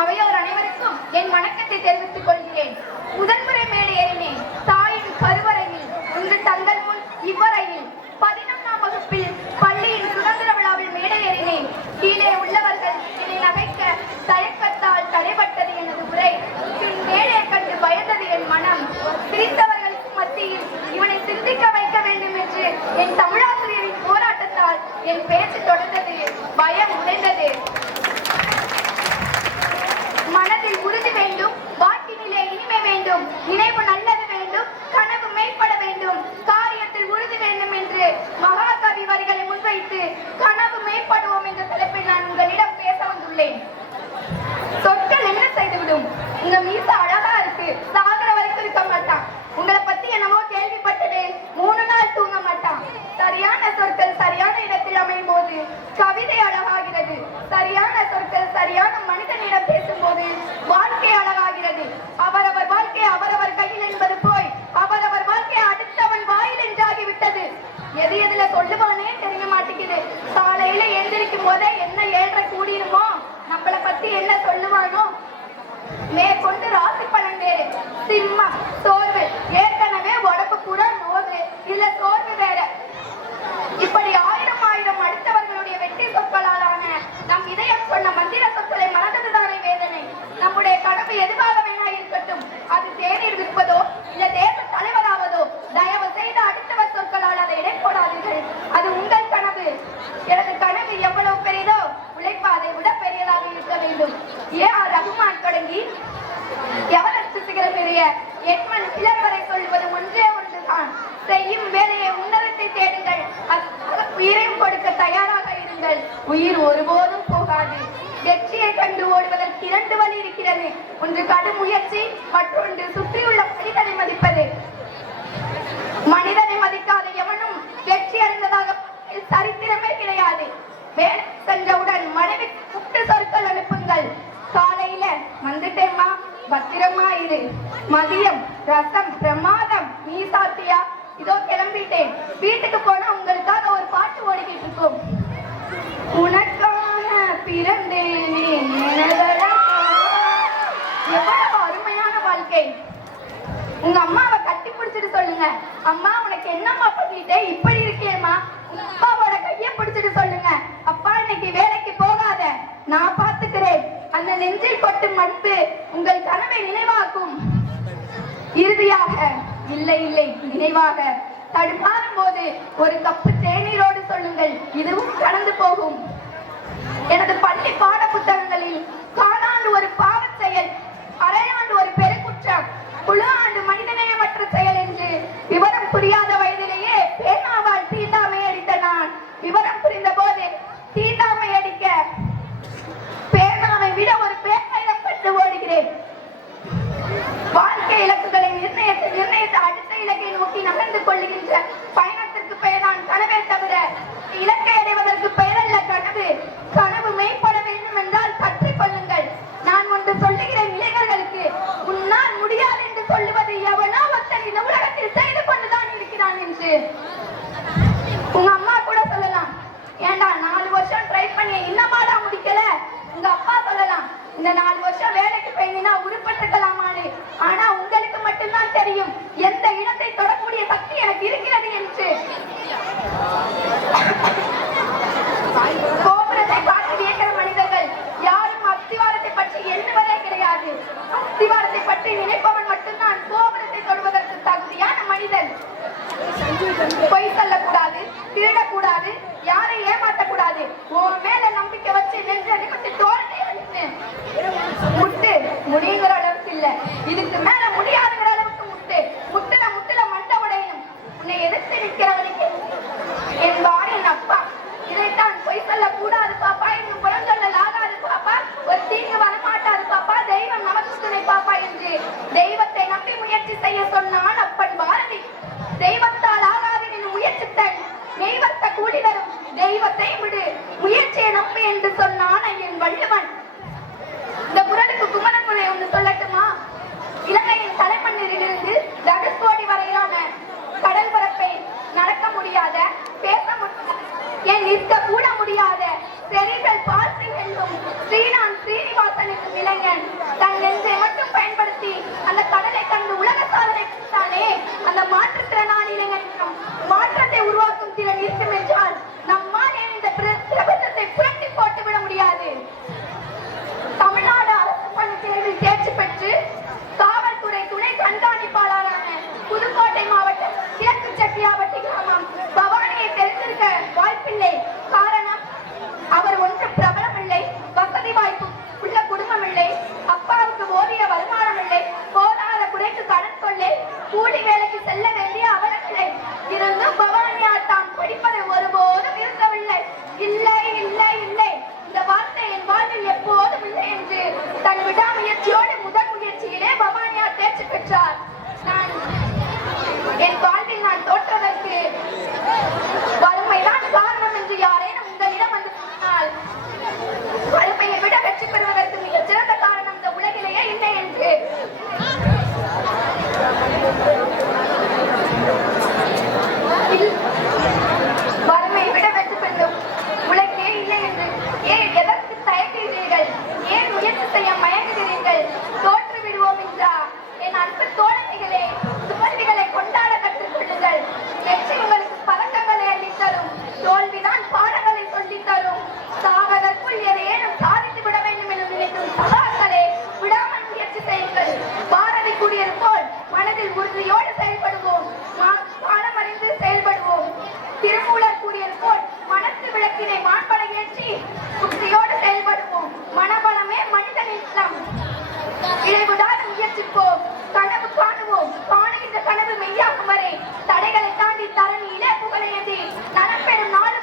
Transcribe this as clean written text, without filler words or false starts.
அவையோர் அனைவருக்கும் என் வணக்கத்தை தெரிவித்துக் கொள்கிறேன். முதன்முறை மேடை ஏறினேன் தாயின் கருவறையில், இன்று தங்கள் முன் இவ்வரையில் 11ஆம் வகுப்பில் பள்ளியின் சுதந்திர விழாவில் மேடை ஏறினேன். கீழே உள்ளவர்கள் என்னை நகைக்க தயக்கத்தால் தடைபட்டது எனது உரை. பின் மேடையை கண்டு பயந்தது என் மனம். சிரித்தவர்களுக்கு மத்தியில் இவனை சிந்திக்க வைக்க வேண்டும் என்று என் தமிழாசிரியரின் போராட்டத்தால் என் பேச்சு தொடர்ந்தது. பயம் உடைந்தது. மனதில் உறுதி வேண்டும், வாக்கினிலே இனிமை வேண்டும், நினைவு நல்லது வேண்டும், கனவு மேம்பட வேண்டும், காரியத்தில் உறுதி வேண்டும் என்று மகாகவி வரிகளை முன்வைத்து கனவு மேம்படுவோம் என்ற தலைப்பில் நான் உங்களிடம் பேச வந்துள்ளேன். சொற்கள் என்ன செய்துவிடும்? உங்க மீச அழகா இருக்கு, சாகர வரைக்கும் இருக்க மாட்டான். உங்களை பத்தி என்னவோ கேள்விப்பட்டது, 3 நாள் தூங்க மாட்டான். சரியான சொற்கள் சரியான இடத்தில் அமையும் போது கவிதை அழகாகிறது. சரியான சொற்கள் சரியான மனிதனிடம் பேசும்போது வாழ்க்கை அழகாகிறது. அவரவர் வாழ்க்கை அவரவர் கையில் என்பது போய் அவரவர் வாழ்க்கை அடுத்தவன் வாயில் என்றாகிவிட்டது. எது எதுல சொல்லுவானே தெரிய மாட்டேங்குது. காலையில எழுந்திருக்கும் போதே என்ன 7:30 கூடிருமோ, நம்மளை பத்தி என்ன சொல்லுவானோ. மேற்கொண்டு ராசி பலன் வேறு. சிம்மம் சோர்வு, ஏற்கனவே உடம்பு கூட நோது, இல்ல சோர்வு வேற. இப்படி ஆயிரம் ஆயிரம் அடுத்தவர்களுடைய வெற்றி சொற்களாலான நம் இதயம் சொன்ன மந்திர சொற்களை மறந்ததுதானே வேதனை. நம்முடைய கனவு எதுவாக வேணா இருக்கட்டும், அது தேநீர் விற்பதோ இல்ல தேச தலைவராவதோ, தயவு செய்து அடுத்தவர் சொற்களால் அதை இடை போடாதீர்கள். அது உங்கள் கனவு. எனது கனவு எவ்வளவு பெரியதோ உழைப்பு அதை விட பெரியதாக இருக்க வேண்டும். A.R. ரகுமான் தொடங்கி எவரெஸ்ட் சிகரம் பெரிய எட்மண்ட் ஹில்லர் வரை சொல்வது ஒன்றே ஒன்றுதான். செய்யும் வேலையை உன்னதத்தை தேடுங்கள், உயிரையும் கொடுக்க தயாராக இருங்கள். உயிர் ஒருபோதும் போகாது. வெற்றியை கண்டு ஓடுவதற்கு 2 வழி இருக்கிறது. ஒன்று கடும் முயற்சி, மற்றொன்று சுற்றியுள்ள மனிதனை மதிப்பது. மனிதனை மதிக்காத எவனும் வெற்றி அடைந்ததாக சரித்திரமே கிடையாது. வேலை சென்றவுடன் மனைவி கூப்பிட்டு சொற்கள் அனுப்புங்கள். காலையில வந்துட்டேம்மா, பத்திரமா இரு. மதியம் ரசம் பிரமாதம், நீ சாத்தியா? இதோ கிளம்பிட்டேன். வீட்டுக்கு போனா உங்களுக்காக ஒரு பாட்டு ஓடிக்கிட்டு இருக்கும். உனக்கான பிறந்தேனே, எவ்வளவு அருமையான வாழ்க்கை. உங்க அம்மாவை கட்டி பிடிச்சிட்டு சொல்லுங்க, அம்மா உனக்கு என்னம்மா பண்ணிட்டே இப்படி இருக்கேம்மா. அப்பாவோட கையை பிடிச்சிட்டு சொல்லுங்க, அப்பா இன்னைக்கு வேலைக்கு போகாத, நான் பாத்துக்கிறேன். அந்த நெஞ்சில் கொட்டும் அன்பு உங்கள் கனவை நினைவாக்கும். இறுதியாக இல்லை இல்லை நினைவாக தடுமாறும் போது ஒரு கப்பு தேநீரோடு சொல்லுங்கள், இதுவும் கடந்து போகும். எனது பள்ளி பாட புத்தகங்களில் காலாண்டு ஒரு பாவச் செயல், அரையாண்டு ஒரு பெருங்குற்றம், முழு ஆண்டு மனிதநேயமற்ற செயல் என்று விவரம் புரியாத வயதிலேயே பேனாவால் தீண்டாமை அடித்த நான், விவரம் புரிந்த போது தீண்டாமை அடிக்க பேனாவை விட ஒரு பேனாயிரம் பெற்று ஓடுகிறேன். வாழ்க்கை இலக்குகளை நிர்ணயித்து அடுத்த இலக்கை நோக்கி நகர்ந்து கொள்ளுகின்ற பயணத்திற்கு பெயர்தான் கனவே தவிர இலக்கை அடைவதற்கு பெயரல்ல கனவு. கனவு மேம்பட வேண்டும் என்றால் கற்றுக் கொள்ளுங்கள். நான் ஒன்று எழுவோம், கனவு காணுவோம். காணுகின்ற கனவு மெய்யாகும் வரை தடைகளை தாண்டி தரணியிலே புகழையதி நலம் பெறும் நாள்